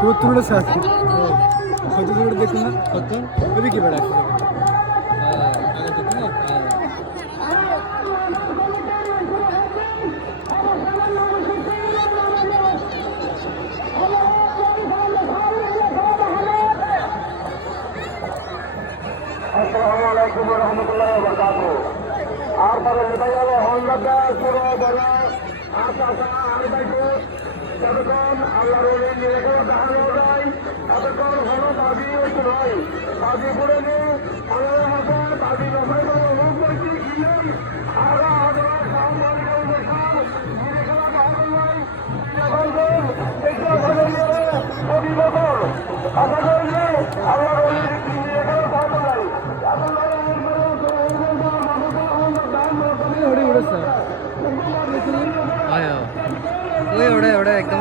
ಕೂತ್ರು ಸಾಕು ಹೊತ್ತು देखना ಹೊತ್ತು अभी की बड़ा আসসালামু আলাইকুম ওয়া রাহমাতুল্লাহি ওয়া বারাকাতুহু আর পরে নিবাইয়ালে হলদাটা পুরো বড় আশা আর বাইকো যতক্ষণ আল্লাহর ওলি নিরেখে দেখানো যায় ততক্ষণ হলো দাবি হচ্ছে নয় দাবি করে নেই আল্লাহ হাজার দাবি দফাই করে অনুভব করছি গিয়ে আল্লাহ হাজার সাম মালিকের দেখান নিরেখেলা দেখানো নয় এটা ভালো নিয়ে অভিভাবক আশা করি আল্লাহর ওলি নিরেখেলা দেখানো যায় उड़े उड़े सर आया वही उड़े उड़े एकदम